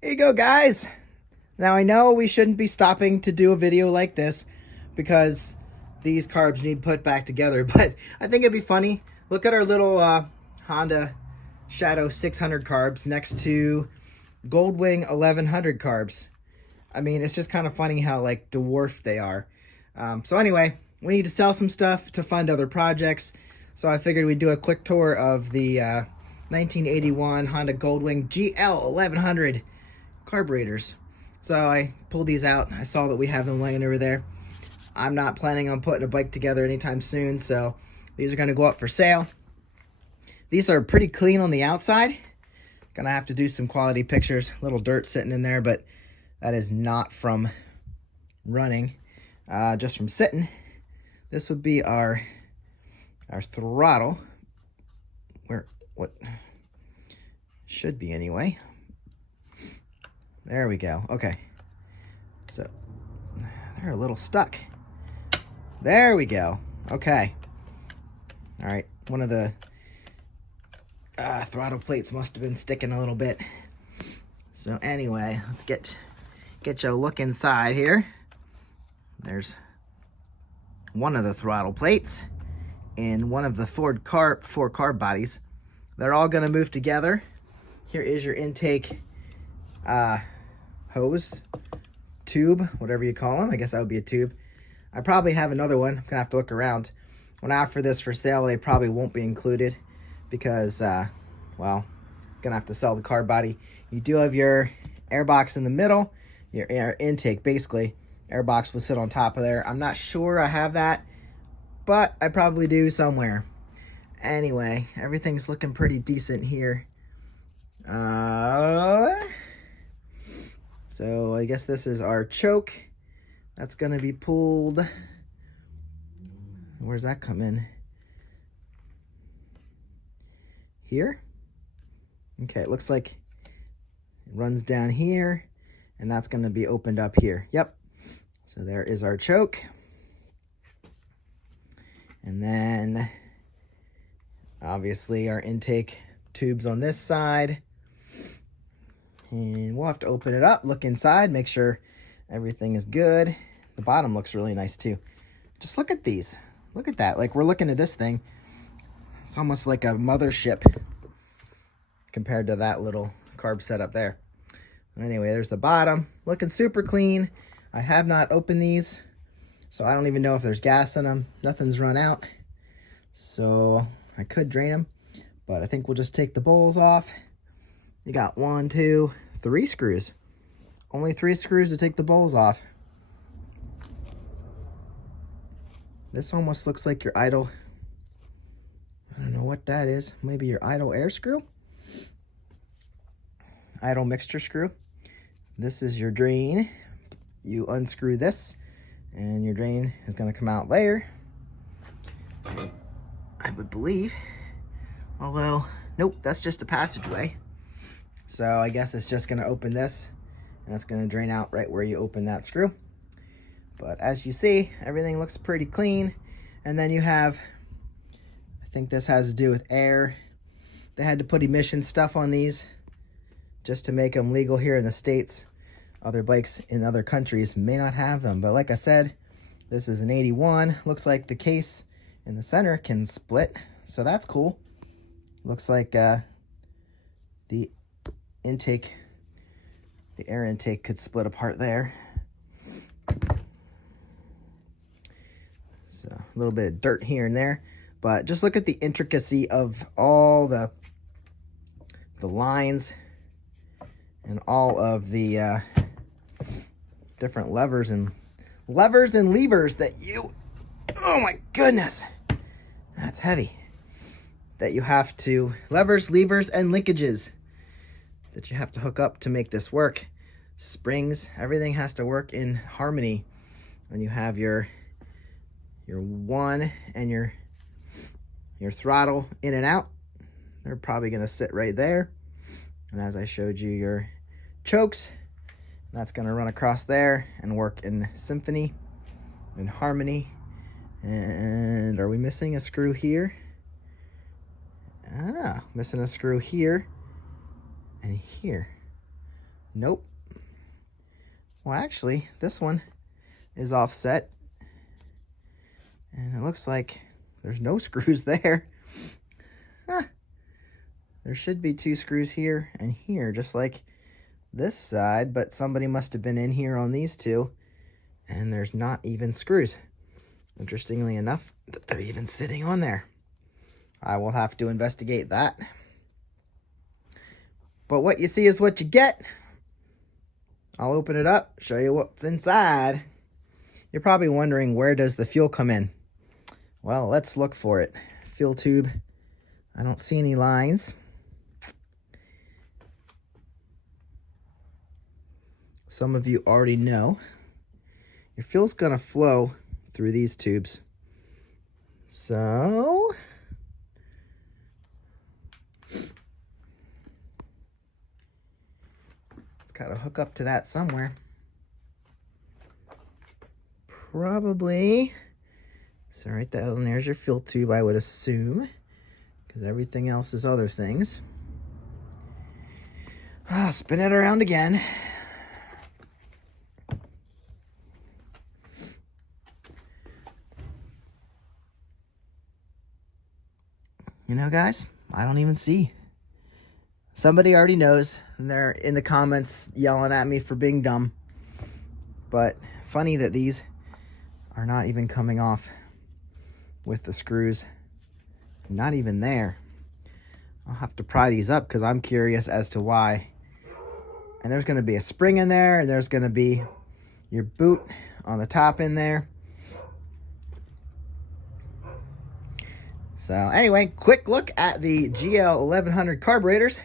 Here you go, guys. Now I know we shouldn't be stopping to do a video like this because these carbs need put back together, but I think it'd be funny. Look at our little Honda Shadow 600 carbs next to Goldwing 1100 carbs. I mean, it's just kind of funny how like dwarfed they are. So anyway, we need to sell some stuff to fund other projects. So I figured we'd do a quick tour of the 1981 Honda Goldwing GL1100 carburetors. So I pulled these out. I saw that we have them laying over there. I'm not planning on putting a bike together anytime soon, so these are going to go up for sale. These are pretty clean on the outside. Gonna have to do some quality pictures. A little dirt sitting in there, but that is not from running, just from sitting. This would be our throttle, what should be anyway. There we go. Okay, so they're a little stuck. There we go. Okay. All right, one of the throttle plates must have been sticking a little bit. So anyway, let's get you a look inside here. There's one of the throttle plates and one of the four carb bodies. They're all going to move together. Here is your intake hose, tube, whatever you call them. I guess that would be a tube. I probably have another one. I'm gonna have to look around. When I offer this for sale, they probably won't be included because, well, gonna have to sell the carb body. You do have your air box in the middle, your air intake, basically. Air box will sit on top of there. I'm not sure I have that, but I probably do somewhere. Anyway, everything's looking pretty decent here. So I guess this is our choke. That's going to be pulled. Where's that come in? Here? Okay, it looks like it runs down here, and that's going to be opened up here. Yep. So there is our choke. And then, obviously, our intake tubes on this side. And we'll have to open it up, look inside, make sure everything is good. The bottom looks really nice too. Just look at these. Look at that. Like, we're looking at this thing. It's almost like a mothership compared to that little carb setup there. Anyway, there's the bottom. Looking super clean. I have not opened these, so I don't even know if there's gas in them. Nothing's run out. So I could drain them, but I think we'll just take the bowls off. You got 1, 2, 3 screws. Only 3 screws to take the bowls off. This almost looks like your idle. I don't know what that is. Maybe your idle air screw? Idle mixture screw. This is your drain. You unscrew this, and your drain is going to come out there. I would believe. Although, nope, that's just a passageway. So I guess it's just going to open this, and it's going to drain out right where you open that screw. But as you see, everything looks pretty clean. And then you have, I think this has to do with air. They had to put emission stuff on these just to make them legal here in the States. Other bikes in other countries may not have them. But like I said, this is an 81. Looks like the case in the center can split. So that's cool. Looks like the intake, the air intake could split apart there. So a little bit of dirt here and there, but just look at the intricacy of all the lines and all of the different levers and levers that you, oh my goodness, that's heavy, that you have to, levers, levers, and linkages that you have to hook up to make this work. Springs, everything has to work in harmony when you have your one and your throttle in and out. They're probably going to sit right there. And as I showed you, your chokes, that's going to run across there and work in symphony, in harmony. And are we missing a screw here? Missing a screw here and here. Nope. Well, actually, this one is offset. And it looks like there's no screws there. Huh. There should be 2 screws here and here, just like this side, but somebody must have been in here on these 2, and there's not even screws. Interestingly enough, that they're even sitting on there. I will have to investigate that. But what you see is what you get. I'll open it up, show you what's inside. You're probably wondering, where does the fuel come in? Well, let's look for it. Fuel tube. I don't see any lines. Some of you already know. Your fuel's going to flow through these tubes. So it's got to hook up to that somewhere. Probably. So right there, and there's your fuel tube, I would assume, because everything else is other things. Spin it around again. You know, guys, I don't even see. Somebody already knows, and they're in the comments yelling at me for being dumb. But funny that these are not even coming off with the screws. Not even there. I'll have to pry these up because I'm curious as to why. And there's going to be a spring in there, and there's going to be your boot on the top in there. So anyway, quick look at the GL1100 carburetors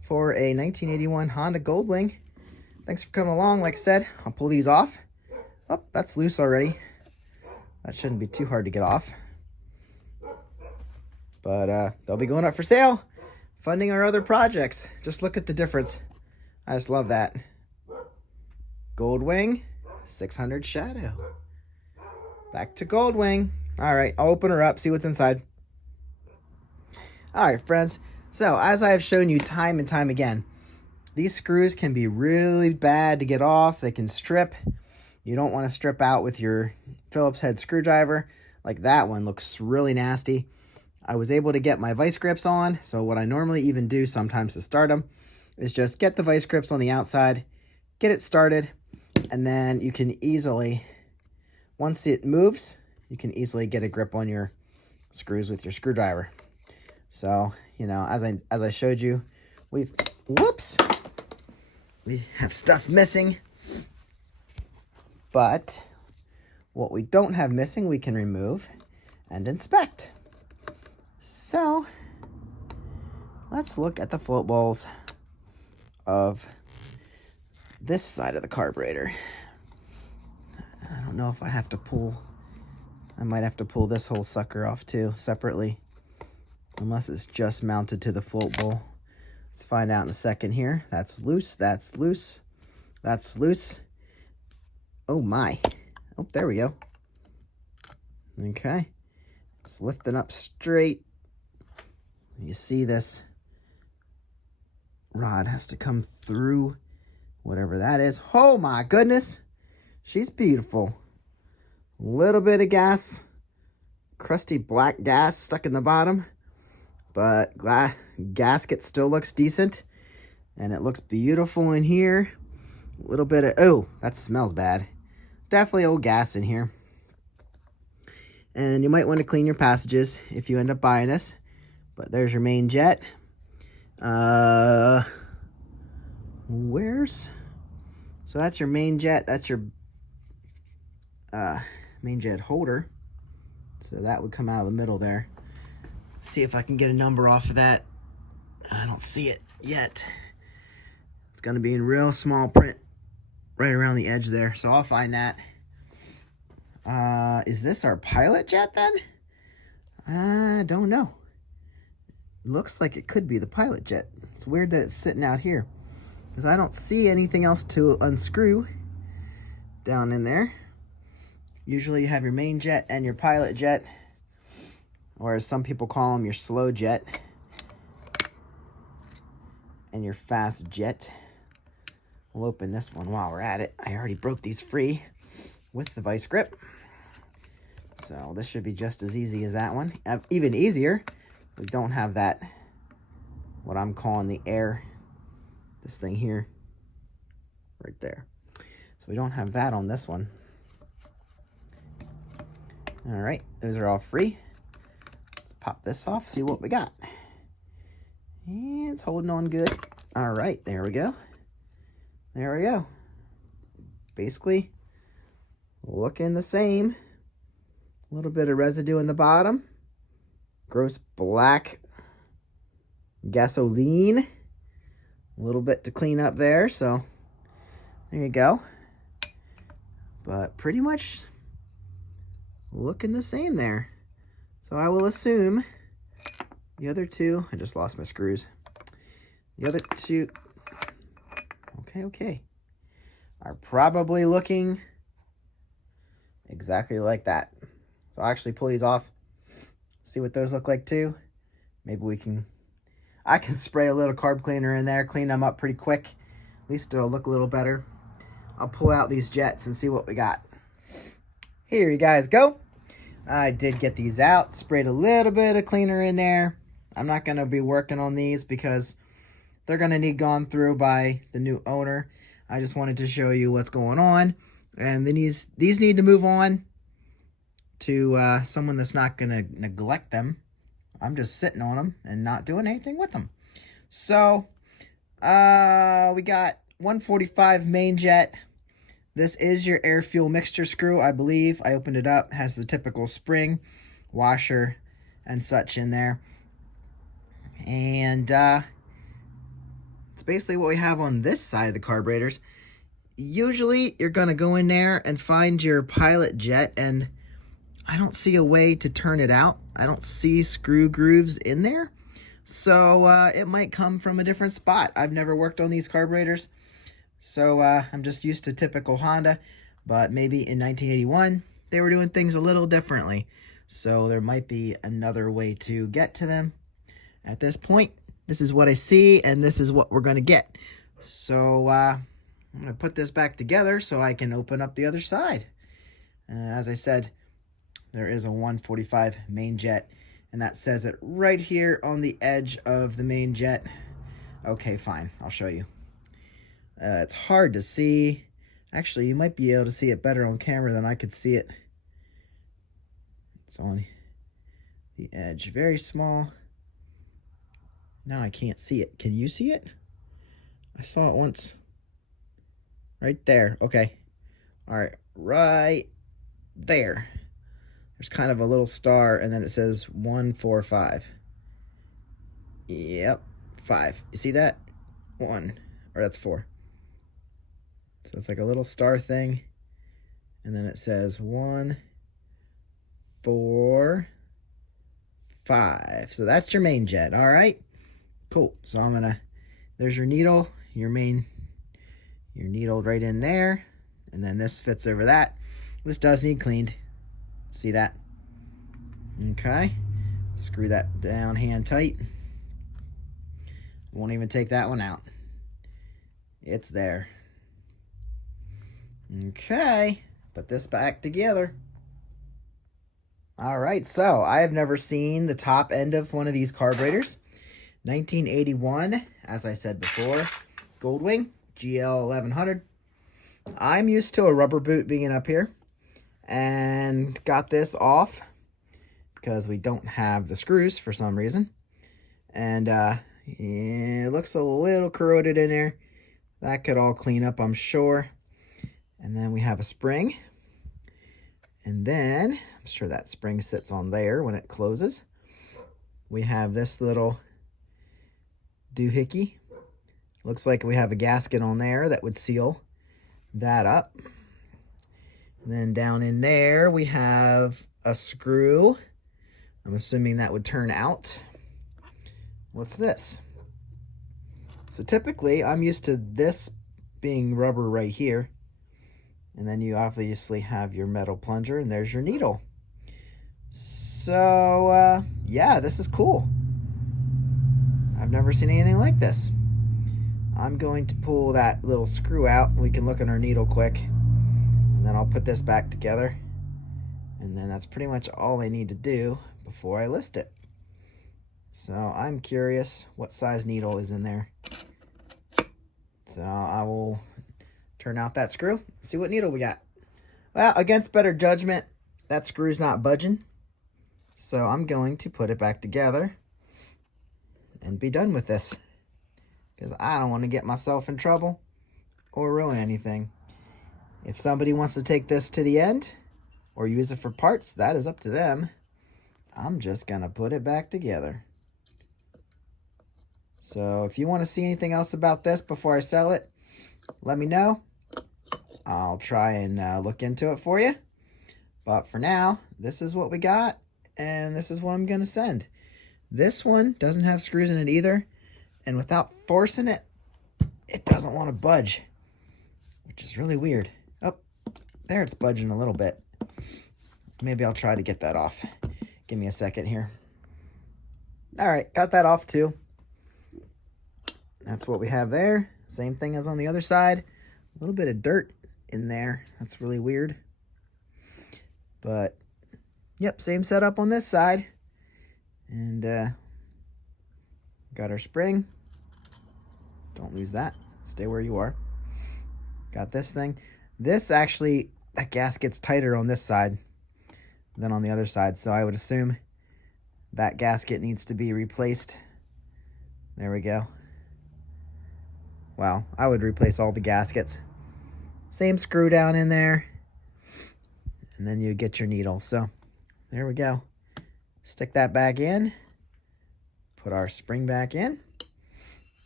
for a 1981 Honda Goldwing. Thanks for coming along. Like I said, I'll pull these off. Oh, that's loose already. That shouldn't be too hard to get off. But they'll be going up for sale, funding our other projects. Just look at the difference. I just love that. Goldwing 600 Shadow. Back to Goldwing. All right, I'll open her up, see what's inside. All right, friends. So as I have shown you time and time again, these screws can be really bad to get off. They can strip. You don't want to strip out with your Phillips head screwdriver. Like that one looks really nasty. I was able to get my vice grips on. So what I normally even do sometimes to start them is just get the vice grips on the outside, get it started, and then you can easily, once it moves, you can easily get a grip on your screws with your screwdriver. So, you know, as I showed you, we have stuff missing, but what we don't have missing, we can remove and inspect. So let's look at the float balls of this side of the carburetor. I don't know if I have to pull. I might have to pull this whole sucker off too, separately. Unless it's just mounted to the float bowl. Let's find out in a second here. That's loose, that's loose, that's loose. Oh my. Oh, there we go. Okay. It's lifting up straight. You see this rod has to come through whatever that is. Oh my goodness. She's beautiful. Little bit of gas. Crusty black gas stuck in the bottom. But gasket still looks decent. And it looks beautiful in here. A little bit of, oh, that smells bad. Definitely old gas in here. And you might want to clean your passages if you end up buying this. But there's your main jet. Where's... So that's your main jet. That's your main jet holder. So that would come out of the middle there. Let's see if I can get a number off of that. I don't see it yet. It's going to be in real small print right around the edge there. So I'll find that. Is this our pilot jet then? I don't know. Looks like it could be the pilot jet. It's weird that it's sitting out here because I don't see anything else to unscrew down in there. Usually you have your main jet and your pilot jet, or as some people call them, your slow jet and your fast jet. We'll open this one while we're at it. I already broke these free with the vice grip. So this should be just as easy as that one. Even easier. We don't have that, what I'm calling the air, this thing here, right there. So we don't have that on this one. All right, those are all free. Let's pop this off, see what we got. And it's holding on good. All right, there we go. There we go. Basically, looking the same. A little bit of residue in the bottom. Gross black gasoline. A little bit to clean up there, so there you go. But pretty much looking the same there. So I will assume the other two, I just lost my screws. The other two, okay, are probably looking exactly like that. So I'll actually pull these off, see what those look like too. Maybe I can spray a little carb cleaner in there, clean them up pretty quick. At least it'll look a little better. I'll pull out these jets and see what we got. Here you guys go. I did get these out, sprayed a little bit of cleaner in there. I'm not going to be working on these because they're going to need gone through by the new owner. I just wanted to show you what's going on. And then these need to move on to someone that's not going to neglect them. I'm just sitting on them and not doing anything with them. So we got 145 main jet. This is your air fuel mixture screw, I believe. I opened it up. It has the typical spring, washer, and such in there. And it's basically what we have on this side of the carburetors. Usually, you're going to go in there and find your pilot jet, and I don't see a way to turn it out. I don't see screw grooves in there. So it might come from a different spot. I've never worked on these carburetors. So I'm just used to typical Honda, but maybe in 1981, they were doing things a little differently. So there might be another way to get to them. At this point, this is what I see, and this is what we're going to get. So I'm going to put this back together so I can open up the other side. As I said, there is a 145 main jet, and that says it right here on the edge of the main jet. Okay, fine. I'll show you. It's hard to see. Actually, you might be able to see it better on camera than I could see it. It's on the edge. Very small. Now I can't see it. Can you see it? I saw it once. Right there. Okay. All right. Right there. There's kind of a little star, and then it says 145. Yep. 5. You see that? 1. Or that's 4. So it's like a little star thing. And then it says 1, 4, 5. So that's your main jet. All right. Cool. So I'm going to, there's your needle, your needle right in there. And then this fits over that. This does need cleaned. See that? Okay. Screw that down hand tight. Won't even take that one out. It's there. Okay. Put this back together. All right. So I have never seen the top end of one of these carburetors. 1981, as I said before, Goldwing GL1100. I'm used to a rubber boot being up here, and got this off because we don't have the screws for some reason. And yeah, it looks a little corroded in there. That could all clean up, I'm sure. And then we have a spring. And then, I'm sure that spring sits on there when it closes. We have this little doohickey. Looks like we have a gasket on there that would seal that up. And then down in there, we have a screw. I'm assuming that would turn out. What's this? So typically, I'm used to this being rubber right here. And then you obviously have your metal plunger, and there's your needle. So, yeah, this is cool. I've never seen anything like this. I'm going to pull that little screw out. We can look at our needle quick. And then I'll put this back together. And then that's pretty much all I need to do before I list it. So I'm curious what size needle is in there. So I will turn out that screw, see what needle we got. Well, against better judgment, that screw's not budging. So I'm going to put it back together and be done with this, because I don't want to get myself in trouble or ruin anything. If somebody wants to take this to the end or use it for parts, that is up to them. I'm just gonna put it back together. So if you want to see anything else about this before I sell it, let me know. I'll try and look into it for you. But for now, this is what we got, and this is what I'm gonna send. This one doesn't have screws in it either, and without forcing it, it doesn't want to budge, which is really weird. Oh, there, it's budging a little bit. Maybe I'll try to get that off. Give me a second here. All right, got that off too. That's what we have there. Same thing as on the other side. A little bit of dirt in there. That's really weird. But, yep, same setup on this side. And got our spring. Don't lose that. Stay where you are. Got this thing. This actually, that gasket's tighter on this side than on the other side. So I would assume that gasket needs to be replaced. There we go. Well, I would replace all the gaskets. Same screw down in there. And then you get your needle. So there we go. Stick that back in. Put our spring back in.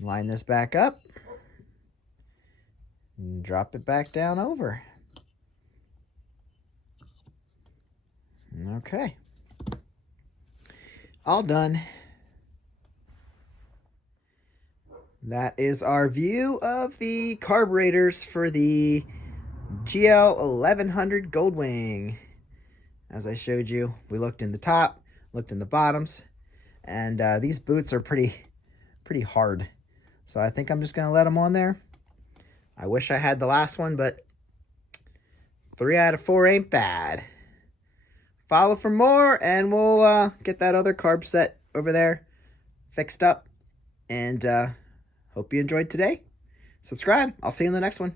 Line this back up. And drop it back down over. Okay. All done. That is our view of the carburetors for the GL1100 Goldwing. As I showed you, we looked in the top, looked in the bottoms, and these boots are pretty hard. So I think I'm just going to let them on there. I wish I had the last one, but 3 out of 4 ain't bad. Follow for more, and we'll get that other carb set over there fixed up. And hope you enjoyed today. Subscribe. I'll see you in the next one.